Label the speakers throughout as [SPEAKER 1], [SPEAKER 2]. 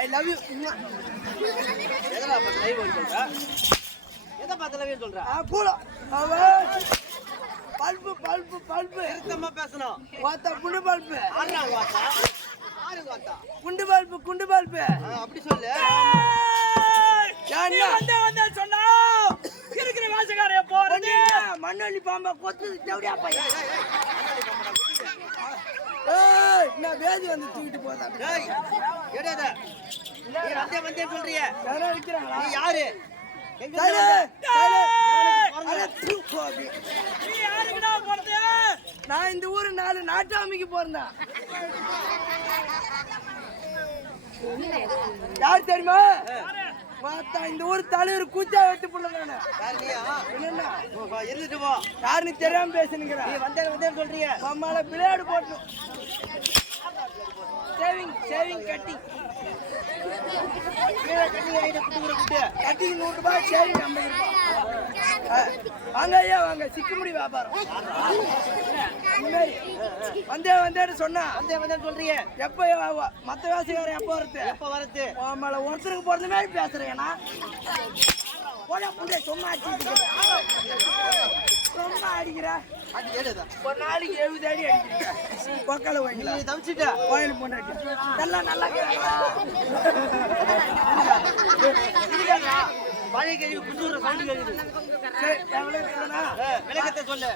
[SPEAKER 1] I love you
[SPEAKER 2] எதடா பார்த்து live சொல்ற? எதை பார்த்து லைவ் சொல்ற?
[SPEAKER 1] போலாம் அவன் பல்பு பல்பு பல்பு.
[SPEAKER 2] நிறுத்தமா பேசணும்.
[SPEAKER 1] வாத்தா குண்டு பல்பு.
[SPEAKER 2] ஆடுறா வாத்தா? ஆறு வாத்தா?
[SPEAKER 1] குண்டு பல்பு குண்டு பல்பு.
[SPEAKER 2] அப்படி சொல்லு.
[SPEAKER 1] ஏன்னா? சொன்னா. இருக்கிற வாசகாரைய போறது. மண்ணள்ளி பாம்பா கொத்து ஜவுடியா பையன். ஏய் நான் வேதி வந்து தூக்கிட்டு போதா
[SPEAKER 2] டேய் எடாத நீ வந்தே வந்தே சொல்றிய.
[SPEAKER 1] யாரோ
[SPEAKER 2] நீ யாரு? எங்க.
[SPEAKER 1] நான் இந்த ஊரு நாலு நாட்டாமிக்கு போறேன் யார் தெரியுமா? பார்த்தா இந்த ஊர் தலைவர் கூச்சா வெட்டு புள்ள நானு
[SPEAKER 2] யாரு நீயா
[SPEAKER 1] என்னன்னா?
[SPEAKER 2] ஓ, வா, இருந்துட்டு போ
[SPEAKER 1] யாருன்னு தெரியாம பேசுனுங்கிறா
[SPEAKER 2] நீ வந்தே வந்தே சொல்றிய
[SPEAKER 1] அம்மால பிளேடு போட்டு. சேவிங் சேவிங் கட்டி.
[SPEAKER 2] குட்டு
[SPEAKER 1] கட்டி நூறு ரூபாய் சேவிங் ஐம்பது ரூபாய் வாங்க ஐயா வாங்க சிக்குமுடி வியாபாரம் இனிமேல் வந்தே வந்தேன்னு சொன்னா
[SPEAKER 2] வந்தே வந்தே சொல்றிய
[SPEAKER 1] எப்ப வ- மத்த வேசக்காரன் எப்போ வருது
[SPEAKER 2] எப்போ வரது
[SPEAKER 1] உன் ஒருத்தருக்கு போறது மாதிரி பேசுறேன்னா போடா புண்டை சும்மா சும்மா அடிக்கிற. ஒரு நாளைக்கு எழுபது அடி அடிக்கிறீங்க. பொக்கால வாங்கிக்கலாம்
[SPEAKER 2] தவிச்சிட்ட.
[SPEAKER 1] கோயில் பொண்டாட்டி நல்லா நல்லா
[SPEAKER 2] பழைய கேள்வி சவுண்ட் கேக்குது. விளக்கத்தை சொல்லு.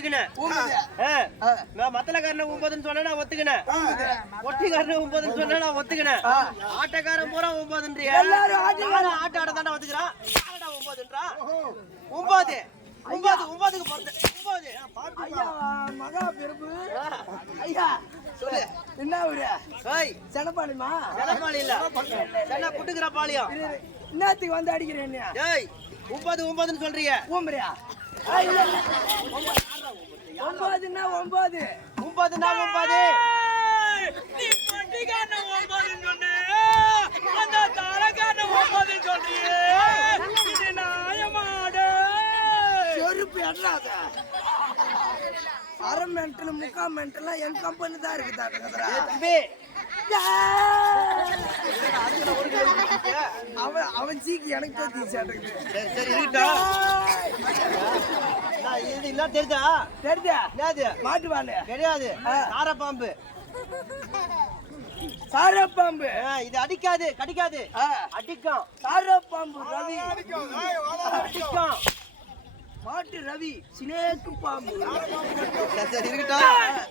[SPEAKER 2] ஒத்துக்கினேன். நான் மத்தளக்காரன ஒன்பதுன்னு சொன்னா நான் ஒத்துக்கினேன்
[SPEAKER 1] ஊமுது
[SPEAKER 2] ஒட்டிக்காரன ஒன்பதுன்னு சொன்னா நான் ஒத்துக்கினேன்.
[SPEAKER 1] ஆ.
[SPEAKER 2] ஆட்டக்காரன் பூரா ஒன்பதுன்றியா
[SPEAKER 1] எல்லாரும்
[SPEAKER 2] ஆட்ட ஆட தாண்டா ஒத்துக்கிறான். யாரடா ஒன்பதுன்றா ஒன்பது ஒன்பது ஒன்பதுக்கு பொறுத்து. ஒன்பது
[SPEAKER 1] ஐயா மகா பிரபு ஐயா
[SPEAKER 2] சொல்லு.
[SPEAKER 1] என்ன ஊரு?
[SPEAKER 2] ஏய்
[SPEAKER 1] செனப்பாடிமா
[SPEAKER 2] செனப்பாளி இல்ல. புட்டுக்கிற பாளையம்.
[SPEAKER 1] என்னத்துக்கு வந்து அடிக்கிறேன்
[SPEAKER 2] ஏய் ஒன்பது ஒன்பதுன்னு சொல்றீங்க
[SPEAKER 1] இல்ல. ஒன்பதுன்னா ஒன்பது.
[SPEAKER 2] ஒன்பதுன்னா ஒன்பது.
[SPEAKER 3] நீ பட்டிக்கான ஒன்பதுன்னு சொன்ன அந்த தாளக்கான ஒன்பதுன்னு சொல்றியே இது நியாயமாடு.
[SPEAKER 1] செருப்பு எடாத அரை மென்டல் முக்கால் மென்டல் என் கம்பெனி தான்
[SPEAKER 2] தம்பி
[SPEAKER 1] அவன் அவன் சீக்கு எனக்கு தான் தீச்சாட்டுக்குது
[SPEAKER 2] சரி சரி இது என்ன தெரிஞ்சா?
[SPEAKER 1] தெரிஞ்சா?
[SPEAKER 2] என்னது
[SPEAKER 1] மாட்டுவானு
[SPEAKER 2] கிடையாது சார பாம்பு.
[SPEAKER 1] சாரப்பாம்பு
[SPEAKER 2] ஆ, இது அடிக்காது கடிக்காது. அடிக்கும்.
[SPEAKER 1] சாரப்பாம்பு ரவி.
[SPEAKER 2] அடிக்கும்.
[SPEAKER 1] மாட்டு ரவி சினேக்கு பாம்பு.
[SPEAKER 2] சரி சரி இருக்கட்டும்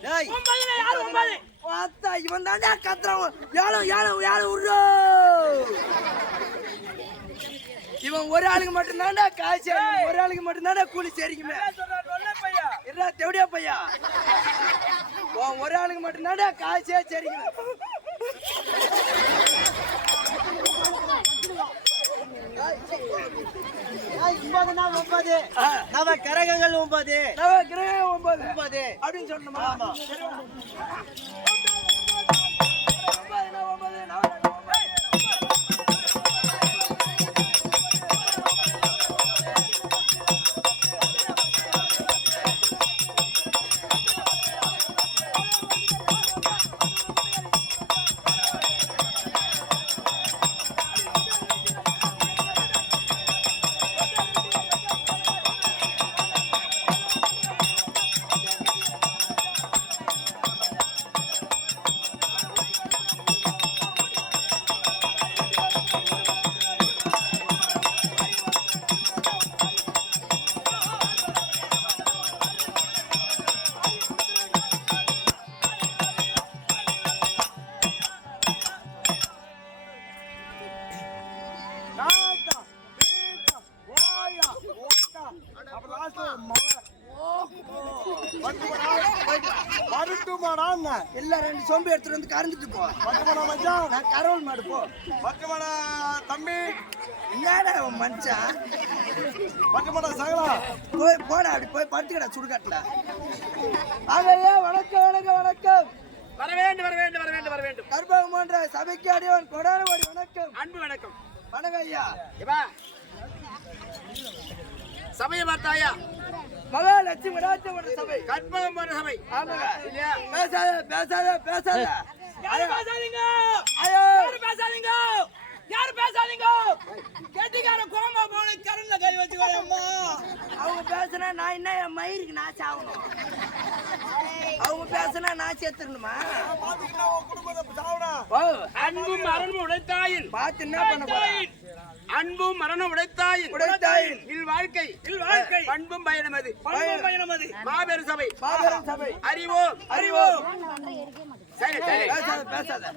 [SPEAKER 1] பார்த்தா இவன் தாண்டா கத்துறவன். யாரும் யாரும் யாரும் விட்றோ இவன் ஒரு ஆளுக்கு மட்டும் தாண்டா காசு ஒரு ஆளுக்கு மட்டும் தாண்டா கூலி சரிக்குமே. இல்ல தெவடியா பையா. உன் ஒரு ஆளுக்கு மட்டும் தாண்டா காசே சரிக்குமே.
[SPEAKER 2] ஏய், ஒன்பதுன்னா ஒன்பது. நவ கரகங்கள் ஒன்பது.
[SPEAKER 1] நவ கிரகம் ஒன்பது
[SPEAKER 2] ஒன்பது
[SPEAKER 1] அப்படின்னு சொன்னோமா இல்ல ரெண்டு சோம்பு எடுத்துட்டு வந்து கறந்துட்டு போ. நான் கரவல் மாடு போ. என்னடா உன் மனுஷன் போய் போடா அப்படி போய் படுத்துக்கடா சுடுகாட்டுல. ஆகையா வணக்கம் வணக்கம் வணக்கம்.
[SPEAKER 3] வர வேண்டும் வர வேண்டும் வர வேண்டும் வர வேண்டும்.
[SPEAKER 1] கர்ப்பகம் போன்ற சபைக்கு அடியவன் கொடான ஒரு வணக்கம்.
[SPEAKER 3] அன்பு வணக்கம்.
[SPEAKER 1] வணக்கம் ஐயா.
[SPEAKER 3] சபையை பார்த்தாயா?
[SPEAKER 1] மகாலட்சுமி ராஜ்யமன்ற சபை.
[SPEAKER 3] கற்பகம் போன சபை.
[SPEAKER 1] ஆமாங்க.
[SPEAKER 3] இல்லையா?
[SPEAKER 1] பேசாத பேசாத பேசாத.
[SPEAKER 3] யாரு பேசாதீங்க?
[SPEAKER 1] ஐயோ.
[SPEAKER 3] யாரு பேசாதீங்க? யாரு பேசாதீங்க? கெட்டிக்கார கோமா போன கரண்ட்ல கை வச்சுக்கோ அம்மா.
[SPEAKER 1] அவங்க பேசுனா நான் என்ன என் மயிருக்கு நான் சாவணும் அவங்க பேசுனா நான் செத்துடணுமா ஓ.
[SPEAKER 3] அன்பும் மரணம் உடைத்தாயின்
[SPEAKER 1] பார்த்து என்ன பண்ண போறா?
[SPEAKER 3] உடைத்தாயின். அன்பும் மரணம் உடைத்தாயின்.
[SPEAKER 1] உடைத்தாயின்.
[SPEAKER 3] இல் வாழ்க்கை. இல் வாழ்க்கை. பண்பும் பயணம் அது பண்பும் பயணம் அது மாபெரும் சபை.
[SPEAKER 1] மாபெரும் சபை.
[SPEAKER 3] அறிவோம்.
[SPEAKER 1] அறிவோம்.
[SPEAKER 3] சரி சரி.
[SPEAKER 1] பேசாத பேசாத.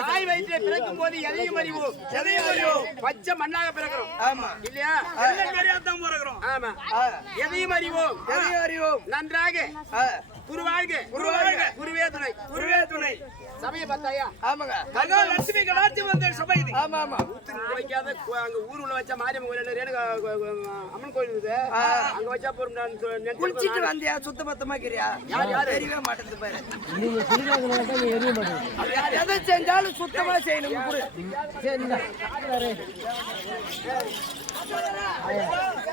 [SPEAKER 3] தாய் வயிற்றில் பிறக்கும் போது எதையும் அறிவோம்
[SPEAKER 1] எதையும் அறிவோம்.
[SPEAKER 3] பச்சை மண்ணாக பிறக்கிறோம்.
[SPEAKER 1] ஆமா.
[SPEAKER 3] இல்லையா? தெரியாதான் பிறக்கிறோம். ஆமா.
[SPEAKER 1] ஆ,
[SPEAKER 3] எதையும் அறிவோம்
[SPEAKER 1] எதையும் அறிவோம்
[SPEAKER 3] நன்றாக. குருவாழ்க.
[SPEAKER 1] குருவாழ்க.
[SPEAKER 3] குருவே துணை. குருவே துணை. சபையை பார்த்தாயா?
[SPEAKER 1] ஆமாங்க.
[SPEAKER 3] மகா லட்சுமி கடாட்சி வந்த சபை இது.
[SPEAKER 1] ஆமா ஆமா.
[SPEAKER 3] ஊத்துக்கு வைக்காத அங்க ஊர் உள்ள வச்ச மாரியம்மன் கோயில் ரேணுகா அம்மன் கோயில்
[SPEAKER 1] ஆ.
[SPEAKER 3] அங்க வச்சா போறோம் நான்
[SPEAKER 1] குளிச்சிட்டு. வந்தியா? சுத்த பத்தமா கிரியா
[SPEAKER 3] யார், யாரு?
[SPEAKER 1] தெரியவே மாட்டேங்குது பாரு. எதை செஞ்சாலும் சுத்தமா செய்யணும். குடு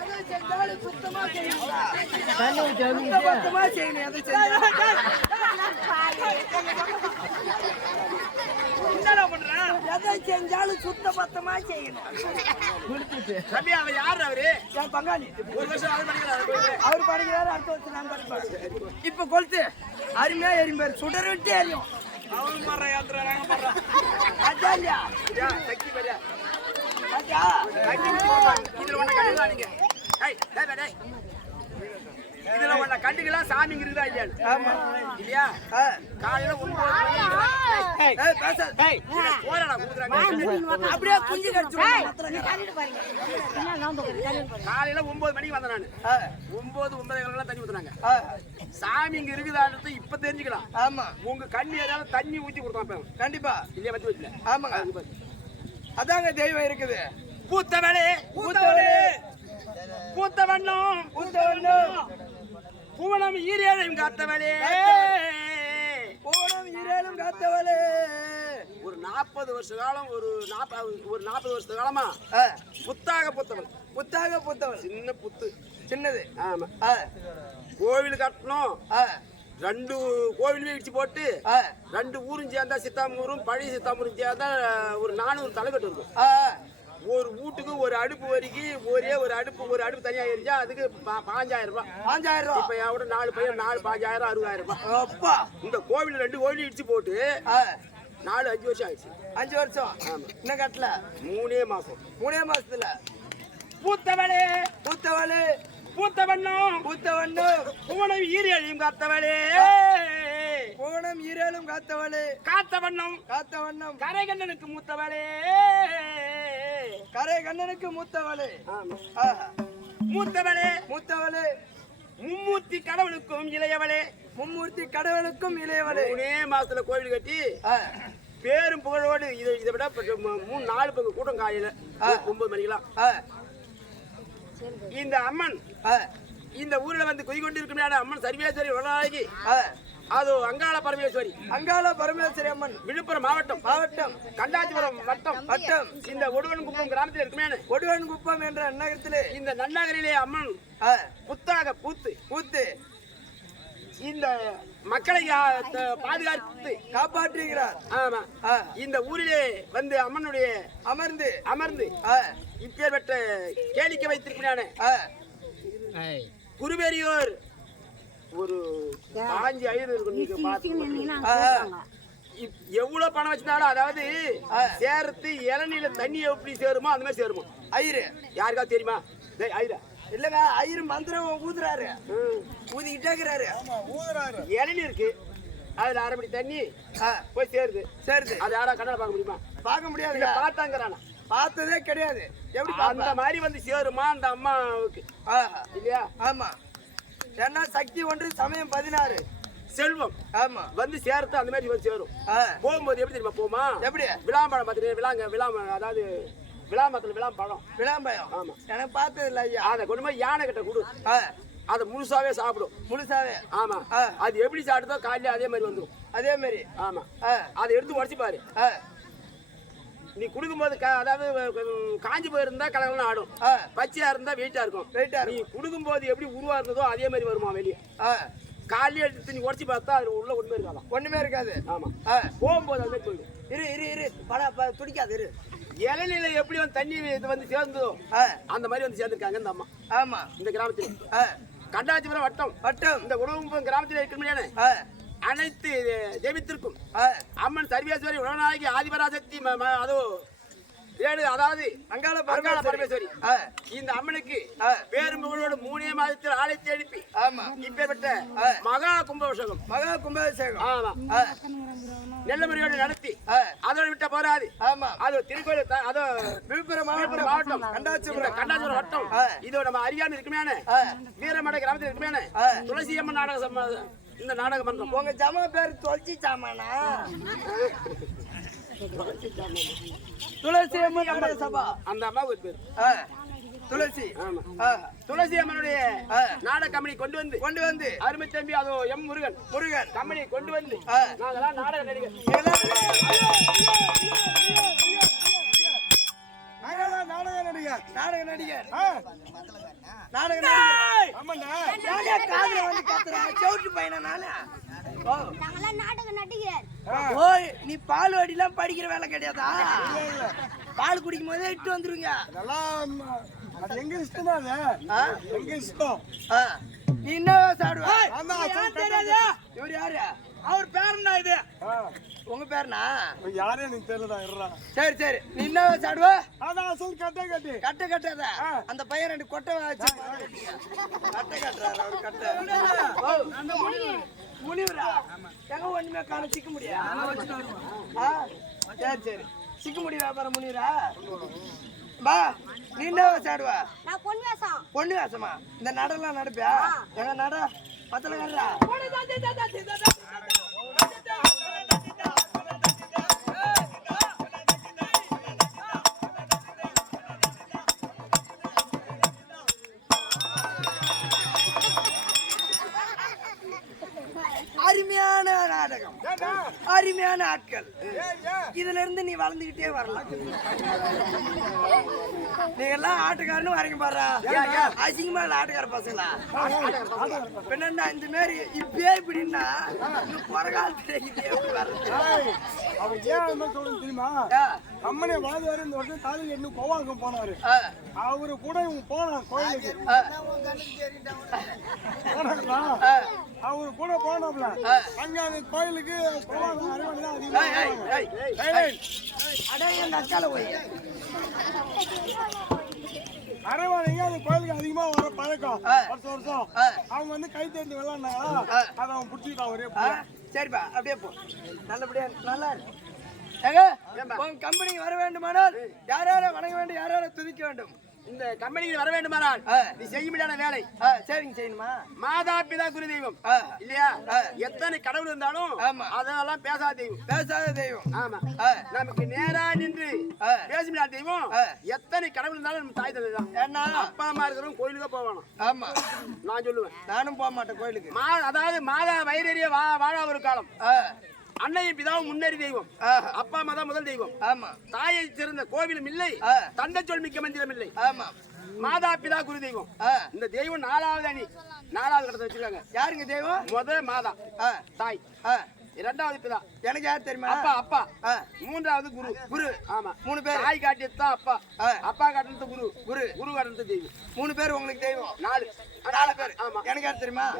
[SPEAKER 1] எதை செஞ்சாலும் சுத்தமா செய்யணும். செய்யணும். எதை செஞ்சாலும். எதை செஞ்சாலும் சுத்த பத்தமா செய்யணும்.
[SPEAKER 3] தம்பி அவன் யாரு அவரு?
[SPEAKER 1] என் பங்காளி.
[SPEAKER 3] ஒரு வருஷம் அது படிக்கிறாரு
[SPEAKER 1] அவர் படிக்கிறாரு அடுத்த வருஷம் நான் படிப்பேன் இப்ப கொளுத்து. அருமையா எரிம்பாரு சுடர் விட்டு எரியும்.
[SPEAKER 3] அவன் மாற யாத்திரை நாங்க பண்றோம்
[SPEAKER 1] அதான் இல்லையா?
[SPEAKER 3] சக்தி பெரியா.
[SPEAKER 4] இதுல ஒண்ணு கண்டுக்கலாம் நீங்க. டேய், டேய். இதுல ஒண்ணு கண்டுக்கலாம் சாமிங்க இருக்குதா இல்லையா?
[SPEAKER 1] ஆமா.
[SPEAKER 4] இல்லையா. காலையில ஒன்பது.
[SPEAKER 1] அப்படியே குஞ்சு கடிச்சு
[SPEAKER 4] காலையில ஒன்பது மணிக்கு வந்தேன் நானு. ஒன்பது ஒன்பது எல்லாம் தண்ணி ஊத்துனாங்க. சாமி இங்க இருக்குதான்றது இப்ப தெரிஞ்சுக்கலாம்.
[SPEAKER 1] ஆமா.
[SPEAKER 4] உங்க கண்ணு ஏதாவது தண்ணி ஊத்தி கொடுத்தான்
[SPEAKER 1] கண்டிப்பா.
[SPEAKER 4] இல்லையா வச்சு வச்சுல
[SPEAKER 1] ஆமாங்க. அதாங்க தெய்வம் இருக்குது.
[SPEAKER 4] பூத்தவளே.
[SPEAKER 1] பூத்தவளே,
[SPEAKER 4] பூத்தவண்ணும்
[SPEAKER 1] பூத்தவண்ணும்,
[SPEAKER 4] பூவனம் ஈரேழையும் காத்தவளே.
[SPEAKER 1] பூவனம் ஈரேலும் காத்தவளே.
[SPEAKER 4] ஒரு நாற்பது வருஷ காலம் ஒரு நாற்பது ஒரு நாற்பது வருஷ காலமா? புத்தாக புத்தவள்.
[SPEAKER 1] புத்தாக பூத்தவள்.
[SPEAKER 4] சின்ன புத்து.
[SPEAKER 1] சின்னது.
[SPEAKER 4] ஆமா. கோவில் கட்டணும். ரெண்டு கோவிலுமே இடிச்சு போட்டு ரெண்டு ஊரும் சேர்ந்தா சித்தாமூரும் பழைய சித்தாமூரும் சேர்ந்தா ஒரு நானூறு தலைக்கட்டு இருக்கும். ஒரு வீட்டுக்கு ஒரு அடுப்பு வரைக்கும் ஒரே ஒரு அடுப்பு ஒரு அடுப்பு தனியா எரிஞ்சா அதுக்கு பாஞ்சாயிரம் ரூபாய்
[SPEAKER 1] பாஞ்சாயிரம் ரூபா?
[SPEAKER 4] இப்ப என் நாலு பையன் நாலு பாஞ்சாயிரம் அறுபதாயிரம் ரூபாய்
[SPEAKER 1] அப்பா.
[SPEAKER 4] இந்த கோவில் ரெண்டு கோவில் இடிச்சு போட்டு நாலு அஞ்சு வருஷம் ஆயிடுச்சு.
[SPEAKER 1] அஞ்சு வருஷம்? இன்னும் கட்டல?
[SPEAKER 4] மூணே மாசம்.
[SPEAKER 1] மூணே மாசத்துல?
[SPEAKER 4] பூத்தவளே.
[SPEAKER 1] பூத்தவளே.
[SPEAKER 4] பூத்தவண்ணும்
[SPEAKER 1] பூத்தவண்ணும்
[SPEAKER 4] பூவனை ஈரியழியும் காத்தவளே.
[SPEAKER 1] பூவனம் ஈரேலும் காத்தவளே.
[SPEAKER 4] காத்தவண்ணம்.
[SPEAKER 1] காத்தவண்ணம்.
[SPEAKER 4] கரைகண்ணனுக்கு மூத்தவளே.
[SPEAKER 1] கரை கண்ணனுக்கு மூத்தவளே.
[SPEAKER 4] மூத்தவளே.
[SPEAKER 1] மூத்தவளே.
[SPEAKER 4] மும்மூர்த்தி கடவுளுக்கும் இளையவளே.
[SPEAKER 1] மும்மூர்த்தி கடவுளுக்கும் இளையவளே.
[SPEAKER 4] மூணே மாசத்துல கோவில் கட்டி பேரும் புகழோடு இதை இதை விட மூணு நாலு பங்கு கூட்டம் காலையில. ஒன்பது மணிக்கெல்லாம். இந்த அம்மன் இந்த ஊர்ல வந்து குதி கொண்டு இருக்கும் அம்மன் சர்வேஸ்வரி ஒரு நாளைக்கு. அது அங்காள பரமேஸ்வரி.
[SPEAKER 1] அங்காள பரமேஸ்வரி அம்மன்.
[SPEAKER 4] விழுப்புரம் மாவட்டம்.
[SPEAKER 1] மாவட்டம்.
[SPEAKER 4] கண்டாச்சிபுரம் வட்டம்.
[SPEAKER 1] வட்டம்.
[SPEAKER 4] இந்த ஒடுவன் குப்பம் கிராமத்தில் இருக்குமே
[SPEAKER 1] ஒடுவன் குப்பம் என்ற நகரத்திலே.
[SPEAKER 4] இந்த நன்னகரிலே அம்மன் புத்தாக பூத்து.
[SPEAKER 1] பூத்து.
[SPEAKER 4] இந்த மக்களை பாதுகாத்து
[SPEAKER 1] காப்பாற்றுகிறார்.
[SPEAKER 4] ஆமா. இந்த ஊரிலே வந்து அம்மனுடைய
[SPEAKER 1] அமர்ந்து.
[SPEAKER 4] அமர்ந்து இப்பேற்பட்ட கேளிக்கை வைத்திருக்கிறானே. குருபெரியோர் ஒரு பாஞ்சு ஐநூறு இருக்கும் எவ்வளவு பணம் வச்சிருந்தாலும் அதாவது. சேர்த்து இளநீல தண்ணி எப்படி சேருமோ அந்த மாதிரி சேருமோ.
[SPEAKER 1] ஐயரு.
[SPEAKER 4] யாருக்கா தெரியுமா? டேய் ஐரா
[SPEAKER 1] இல்லங்க ஐயரு மந்திரம் ஊதுறாரு. ஊதிக்கிட்டே இருக்கிறாரு
[SPEAKER 4] இளநீருக்கு அதுல அரை மணி தண்ணி
[SPEAKER 1] ஆ,
[SPEAKER 4] போய் சேருது.
[SPEAKER 1] சரிது.
[SPEAKER 4] அது யாரா கண்ணால பார்க்க முடியுமா?
[SPEAKER 1] பார்க்க முடியாதுங்க.
[SPEAKER 4] பார்த்தாங்கிறானா?
[SPEAKER 1] பார்த்ததே கிடையாது. எப்படி
[SPEAKER 4] அந்த மாதிரி வந்து சேருமா அந்த அம்மாவுக்கு. இல்லையா?
[SPEAKER 1] ஆமா. ஏன்னா சக்தி ஒன்று சமயம் பதினாறு.
[SPEAKER 4] செல்வம்.
[SPEAKER 1] ஆமா.
[SPEAKER 4] வந்து சேர்த்து அந்த மாதிரி வந்து சேரும். போகும்போது எப்படி தெரியுமா போமா?
[SPEAKER 1] எப்படி?
[SPEAKER 4] விளாம்பழம் பார்த்துட்டு விளாங்க விளாம அதாவது விளாமரத்துல விளாம்பழம்
[SPEAKER 1] விளம்பயம்
[SPEAKER 4] ஆமா.
[SPEAKER 1] எனக்கு பார்த்தது இல்லை ஐயா.
[SPEAKER 4] அதை கொண்டு போய் யானை கிட்ட கொடு. அதை முழுசாவே சாப்பிடும்.
[SPEAKER 1] முழுசாவே.
[SPEAKER 4] ஆமா. அது எப்படி சாப்பிடுதோ காலையில அதே மாதிரி வந்துடும்
[SPEAKER 1] அதே மாதிரி.
[SPEAKER 4] ஆமா. அதை எடுத்து உடச்சி பாரு. நீ குடுக்கும்போது அதாவது காஞ்சி போயிருந்தா கலகலன்னு ஆடும். பச்சையா இருந்தா வெயிட்டா இருக்கும்.
[SPEAKER 1] வெயிட்டா
[SPEAKER 4] நீ குடுக்கும்போது எப்படி உருவா இருந்ததோ அதே மாதிரி வருமா வெளியே? காலையில எடுத்து நீ உடச்சி பார்த்தா அது உள்ள ஒண்ணுமே இருக்காதான்
[SPEAKER 1] ஒண்ணுமே இருக்காது.
[SPEAKER 4] ஆமா. போகும்போது அது போயிடும்.
[SPEAKER 1] இரு இரு இரு. பட ப- துடிக்காது இரு.
[SPEAKER 4] இளநிலை எப்படி வந்து தண்ணி இது வந்து சேர்ந்ததோ அந்த மாதிரி வந்து சேர்ந்துருக்காங்க இந்த அம்மா.
[SPEAKER 1] ஆமா.
[SPEAKER 4] இந்த கிராமத்தில். கண்டாச்சிபுரம் வட்டம்.
[SPEAKER 1] வட்டம்.
[SPEAKER 4] இந்த உணவு கிராமத்தில் இருக்கிற
[SPEAKER 1] ஆ,
[SPEAKER 4] அனைத்து தெய்வத்திற்கும் அம்மன் சர்வேஸ்வரி உணவநாயகி ஆதிபராசக்தி அதோ அதாவது
[SPEAKER 1] அங்காள
[SPEAKER 4] அங்காள
[SPEAKER 1] பரமேஸ்வரி.
[SPEAKER 4] இந்த அம்மனுக்கு. பேரும் புகழோடு மூணே மாதத்தில் ஆலயத்தை எழுப்பி
[SPEAKER 1] ஆமா.
[SPEAKER 4] இப்பேற்பட்ட. மகா கும்பாபிஷேகம்.
[SPEAKER 1] மகா கும்பாபிஷேகம்.
[SPEAKER 4] ஆமா.
[SPEAKER 1] ஆ,
[SPEAKER 4] நல்ல முறையோடு நடத்தி அதோட விட்ட போராது.
[SPEAKER 1] ஆமா.
[SPEAKER 4] அது திருக்கோயில் அதோ
[SPEAKER 1] விழுப்புரம் மாவட்டம்.
[SPEAKER 4] மாவட்டம்.
[SPEAKER 1] கண்டாச்சிபுரம்.
[SPEAKER 4] இந்த கண்டாச்சிபுரம் வட்டம். இதோ நம்ம அறியாம இருக்குமே வீரமடை கிராமத்தில் இருக்குமே. துளசி அம்மன் நாடக இந்த நாடக மன்றம்
[SPEAKER 1] உங்க ஜமா பேர் தொலைச்சி சாமானா துளசி அம்மன் நாடக சபா.
[SPEAKER 4] அந்த அம்மாவுக்கு பேர்.
[SPEAKER 1] துளசி.
[SPEAKER 4] துளசி அம்மனுடைய. நாடக கம்பெனி கொண்டு வந்து.
[SPEAKER 1] கொண்டு வந்து.
[SPEAKER 4] அருமை தம்பி அதோ எம் முருகன்.
[SPEAKER 1] முருகன்.
[SPEAKER 4] கம்பெனி கொண்டு வந்து.
[SPEAKER 1] ஆ.
[SPEAKER 4] நாங்கெல்லாம் நாடக நடிகர்.
[SPEAKER 1] நாடக நடிகர். நாடக நடிகர் நீ பால் வாடிலாம் படிக்கிற வேலை கிடையாதா? பால் குடிக்கும் போதே இட்டு வந்துருங்க.
[SPEAKER 5] அது எங்க இஷ்டம் தான்? எங்க இஷ்டம்.
[SPEAKER 1] நீ என்ன சாப்பிடுவ.
[SPEAKER 3] தெரியாது?
[SPEAKER 1] இவர் யாரு?
[SPEAKER 3] அவர் பேர் என்ன இது
[SPEAKER 1] உங்க பேருனா
[SPEAKER 5] யாரே எனக்கு தெரியலடா இருடா.
[SPEAKER 1] சரி சரி. நீ என்ன சாடுவ?
[SPEAKER 5] அதான் சொல் கட்டே கட்டி.
[SPEAKER 1] கட்ட கட்டாத.
[SPEAKER 5] ஆ.
[SPEAKER 1] அந்த பையன் ரெண்டு கொட்டை வச்சு கட்ட கட்டுறாரு அவர் கட்ட. ஓ, முனிவரா? எங்க ஒண்ணுமே காண சிக்க முடியா ஆ, சரி சரி. சிக்க முடிய வியாபாரம் முனிவரா? பா நீ என்ன சாடுவா?
[SPEAKER 6] நான் பொன் வேஷம்
[SPEAKER 1] பொண்ணு வேஷமா இந்த நடலாம் நடப்பியா? எங்க நட? பத்தல கட்டுறா அருமையான ஆட்கள். இதுல இருந்து நீ வளர்ந்துகிட்டே வரலாம். நீங்க எல்லாம் ஆட்டுக்காரன்னு வரீங்க பாரு. அசிங்கமா இல்ல ஆட்டுக்கார பசங்களா? பின்னா இந்த மாதிரி இப்பயே இப்படின்னா இன்னும் வர்றது.
[SPEAKER 5] ஏய், அவன் ஏன் சொல்றது தெரியுமா? அம்மனே வாழ்வாரு இந்த வருஷம் எண்ணு கோவாங்க போனாரு. அவரு கூட இவங்க போனான் கோயிலுக்கு
[SPEAKER 1] ஆ,
[SPEAKER 5] போனாங்களா
[SPEAKER 1] ஆ.
[SPEAKER 5] அவரு கூட போனாப்ல
[SPEAKER 1] ஆ.
[SPEAKER 5] அங்க அந்த கோயிலுக்கு கோவாங்க அரவணை தான்
[SPEAKER 1] ஏய், ஏய்,
[SPEAKER 5] அதிகமா
[SPEAKER 1] ஏய்,
[SPEAKER 5] ஏய்,
[SPEAKER 1] ஏய். அட எங்க அக்கால போய்.
[SPEAKER 5] அரவாணிங்க அந்த கோயிலுக்கு அதிகமா வர பழக்கம். வருஷம் வருஷம். அவங்க வந்து கை தேர்ந்து விளாண்டாங்களா. அதை அவன் பிடிச்சிக்கிட்டான் ஒரே
[SPEAKER 1] சரிப்பா அப்படியே போ. நல்லபடியா நல்லா இரு. ஏங்க உங்க கம்பெனிக்கு வர வேண்டுமானால் யார் யாரை வணங்க வேண்டும் யார் யாரை துதிக்க வேண்டும்?
[SPEAKER 4] இந்த கம்பெனிக்கு வர வேண்டுமானால். நீ செய்ய முடியாத வேலை
[SPEAKER 1] சரிங்க செய்யணுமா?
[SPEAKER 4] மாதா பிதா குரு தெய்வம் இல்லையா. எத்தனை கடவுள் இருந்தாலும். அதெல்லாம் பேசாத தெய்வம்.
[SPEAKER 1] பேசாத தெய்வம்.
[SPEAKER 4] ஆமா. நமக்கு நேரா நின்று. பேச முடியாத தெய்வம். எத்தனை கடவுள் இருந்தாலும் நம்ம தாய் தந்தை தான்.
[SPEAKER 1] ஏன்னா?
[SPEAKER 4] அப்பா அம்மா இருக்கிறவங்க கோயிலுக்கு போகணும்
[SPEAKER 1] ஆமா.
[SPEAKER 4] நான் சொல்லுவேன்.
[SPEAKER 1] நானும் போக மாட்டேன் கோயிலுக்கு.
[SPEAKER 4] மா அதாவது மாதா வயிறறிய வா வாழா ஒரு காலம். அன்னையும் பிதாவும் முன்னேறி தெய்வம். அப்பா அம்மா தான் முதல் தெய்வம்.
[SPEAKER 1] ஆமா.
[SPEAKER 4] தாயை சிறந்த கோவிலும் இல்லை. தந்தை சொல் மிக்க மந்திரம் இல்லை.
[SPEAKER 1] ஆமா.
[SPEAKER 4] மாதா பிதா குரு தெய்வம். இந்த தெய்வம் நாலாவது அணி. நாலாவது கடத்தை வச்சிருக்காங்க.
[SPEAKER 1] யாருங்க தெய்வம்?
[SPEAKER 4] முத மாதா. தாய். இரண்டாவது பிதா.
[SPEAKER 1] எனக்கு யார் தெரியுமா?
[SPEAKER 4] அப்பா அப்பா. மூன்றாவது குரு. குரு. ஆமா.
[SPEAKER 1] மூணு பேர்.
[SPEAKER 4] தாய் காட்டியது தான் அப்பா. அப்பா காட்டினது குரு. குரு. குரு காட்டினது தெய்வம்.
[SPEAKER 1] மூணு பேர் உங்களுக்கு தெய்வம்?
[SPEAKER 4] நாலு.
[SPEAKER 1] நாலு பேர்.
[SPEAKER 4] ஆமா.
[SPEAKER 1] எனக்கு யார் தெரியுமா?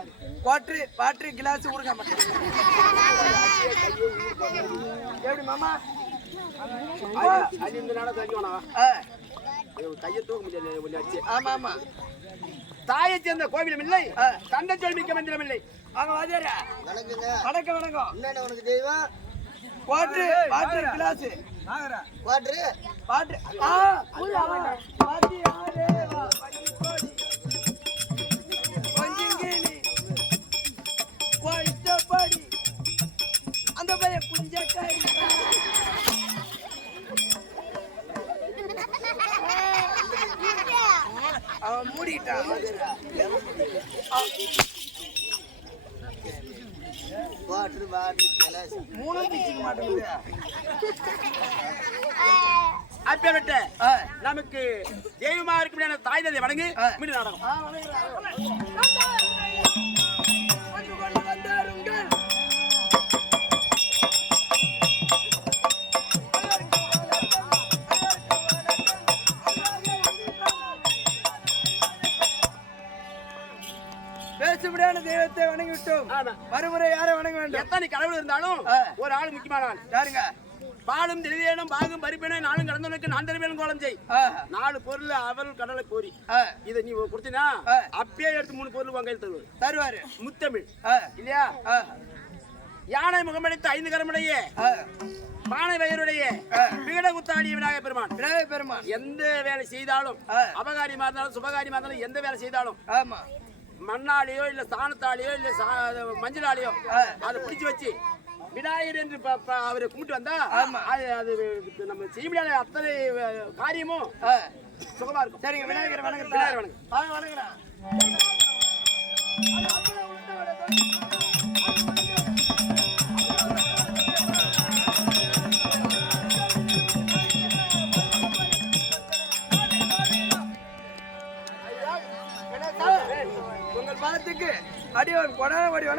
[SPEAKER 1] வாட்ரு வாட்ரு கிளாஸ் மாட்டேன் எப்படி மாமா?
[SPEAKER 4] அது- இந்த வேணாம்
[SPEAKER 1] ஆ,
[SPEAKER 4] கையை தூக்க அடிச்சு
[SPEAKER 1] ஆமா ஆமா.
[SPEAKER 4] தாயை சேர்ந்த கோவிலும் இல்லை.
[SPEAKER 1] ஆ.
[SPEAKER 4] தந்தை சொல் மிக்க மந்திரம் இல்லை.
[SPEAKER 1] வாங்க வாத்தியாரா. வணக்கம் வணக்கம்.
[SPEAKER 2] என்னென்ன உனக்கு தெய்வம்?
[SPEAKER 1] வாட்ரு வாட்ரு கிளாஸ்.
[SPEAKER 2] வாட்ரு
[SPEAKER 1] வாட்ரு ஆ வாத்தியாரே வா அவன் மூடிட்டான்.
[SPEAKER 2] வாட்ரு வாட்ரு கிளாஸ்
[SPEAKER 1] மூணும் பிச்சுக்க மாட்டேங்குது
[SPEAKER 4] அப்பேற்பட்ட
[SPEAKER 1] ஆ,
[SPEAKER 4] நமக்கு தெய்வமா இருக்க முடியாத தாய் தந்தை வணங்கு. மீண்டும் நாடகம்.
[SPEAKER 1] பேசுபடியான தெய்வத்தை வணங்கிவிட்டோம். மறுமுறை யாரை வணங்க வேண்டும்?
[SPEAKER 4] எத்தனை கடவுள் இருந்தாலும். ஒரு ஆள் முக்கியமான ஆள்.
[SPEAKER 1] யாருங்க?
[SPEAKER 4] பாலும் தெளிவேனும் பாகும் பறிப்பேனும் நாளும் கடந்தவனுக்கு நான் தருவேன் கோலம் செய். நாலு பொருள் அவள் கடலை கோரி. இதை நீ கொடுத்தீங்கன்னா. அப்பயே எடுத்து மூணு பொருள் உங்க கையில் தருவது
[SPEAKER 1] தருவாரு.
[SPEAKER 4] முத்தமிழ். இல்லையா? யானை முகமடைத்த ஐந்து கரமுடைய. பானை வயருடைய பீட குத்தாடிய விநாயகர் பெருமான்.
[SPEAKER 1] விநாயகர் பெருமான்.
[SPEAKER 4] எந்த வேலை செய்தாலும். அபகாரியமா இருந்தாலும் சுபகாரியமா இருந்தாலும் எந்த வேலை செய்தாலும்
[SPEAKER 1] ஆமா.
[SPEAKER 4] மண்ணாலேயோ இல்ல சாணத்தாலேயோ இல்ல சா- மஞ்சளாலேயோ அதை பிடிச்சு வச்சு விநாயகர் என்று அவரை கும்பிட்டு வந்தா அது அது நம்ம செய்ய முடியாத அத்தனை காரியமும்
[SPEAKER 1] ஆ,
[SPEAKER 4] சுகமா இருக்கும்.
[SPEAKER 1] சரிங்க விநாயகர் வணங்குறேன்.
[SPEAKER 4] விநாயகர் வணங்கு.
[SPEAKER 1] வாங்க வணங்குறேன்.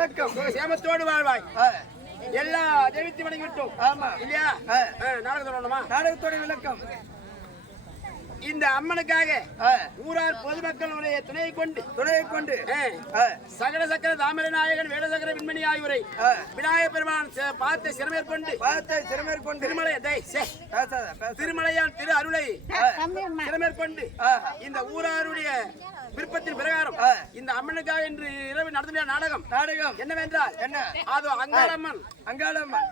[SPEAKER 1] வணக்கம்.
[SPEAKER 4] சேமத்தோடு வாழ்வாய். எல்லா தெய்வத்தையும் வணங்கி விட்டோம்.
[SPEAKER 1] ஆமா.
[SPEAKER 4] இல்லையா? சொல்லணுமா
[SPEAKER 1] நாடகத்தோட விளக்கம்.
[SPEAKER 4] இந்த அம்மனுக்காக ஊரார் பொதுமக்களுடைய துணையை கொண்டு
[SPEAKER 1] துணையை கொண்டு
[SPEAKER 4] சகல சக்கர தாமரை நாயகன் வேடசக்கர விண்மணி ஆகியோரை. விநாயகர் பெருமான் ச- பார்த்த சிறமேற்கொண்டு
[SPEAKER 1] பாதத்தை சிறுமேற்கொண்டு
[SPEAKER 4] திருமலை திருமலையான் திரு அருளை சிறமேற்கொண்டு
[SPEAKER 1] ஆஹா.
[SPEAKER 4] இந்த ஊராருடைய விருப்பத்தின் பிரகாரம். இந்த அம்மனுக்காக இன்று இரவு நடந்த நாடகம்
[SPEAKER 1] நாடகம்.
[SPEAKER 4] என்னவென்றால்
[SPEAKER 1] என்ன?
[SPEAKER 4] அது அங்காளம்மன்.
[SPEAKER 1] அங்காளம்மன்.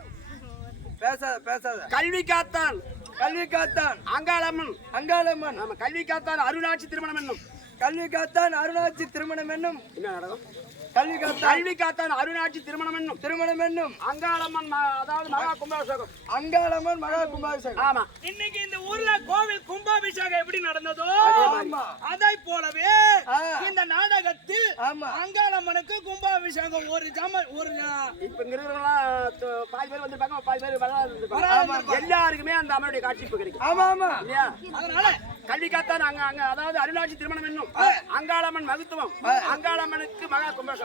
[SPEAKER 1] பேசாத பேசாத.
[SPEAKER 4] கல்வி காத்தான்
[SPEAKER 1] கல்வி காத்தான்
[SPEAKER 4] அங்காளம்மன்
[SPEAKER 1] அங்காளம்மன்.
[SPEAKER 4] நம்ம கல்வி காத்தான் அருளாட்சி திருமணம் என்னும்.
[SPEAKER 1] கல்வி காத்தான் அருணாட்சி திருமணம் என்னும்.
[SPEAKER 4] என்ன நடக்கும்
[SPEAKER 1] கல்வி
[SPEAKER 4] கல்வி காத்தான் அருளாட்சி திருமணம் என்னும்
[SPEAKER 1] திருமணம் என்னும்
[SPEAKER 4] அங்காளம்மன் அதாவது மகா கும்பாபிஷேகம்.
[SPEAKER 1] அங்காளம்மன் மகா கும்பாபிஷேகம்.
[SPEAKER 4] ஆமா.
[SPEAKER 3] இன்னைக்கு இந்த ஊர்ல கோவில் கும்பாபிஷேகம் எப்படி நடந்ததோ அதை போலவே. இந்த நாடகத்தில்
[SPEAKER 1] ஆமா.
[SPEAKER 3] அங்காளம்மனுக்கு கும்பாபிஷேகம். ஒரு ஜம ஒரு
[SPEAKER 4] இப்ப த- பாதி பேர் வந்திருப்பாங்க பாதி பேர் வராது எல்லாருக்குமே அந்த அம்மனுடைய காட்சி இப்ப கிடைக்கும்.
[SPEAKER 1] ஆமா ஆமா.
[SPEAKER 4] இல்லையா?
[SPEAKER 3] அதனால
[SPEAKER 4] கல்வி காத்தான் அங்க அங்க அதாவது அருளாட்சி திருமணம் என்னும் அங்காளம்மன் மகத்துவம். அங்காளம்மனுக்கு மகா கும்பாபிஷேகம்.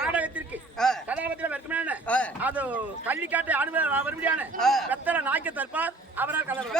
[SPEAKER 4] நாடகத்திற்கு. கதாபத்திரம்
[SPEAKER 1] ஆ.
[SPEAKER 4] அது கல்வி காட்டு அனுபவம் வரும்படியான வெத்தல நாய்க்க தற்பார் அவரால் கலவர்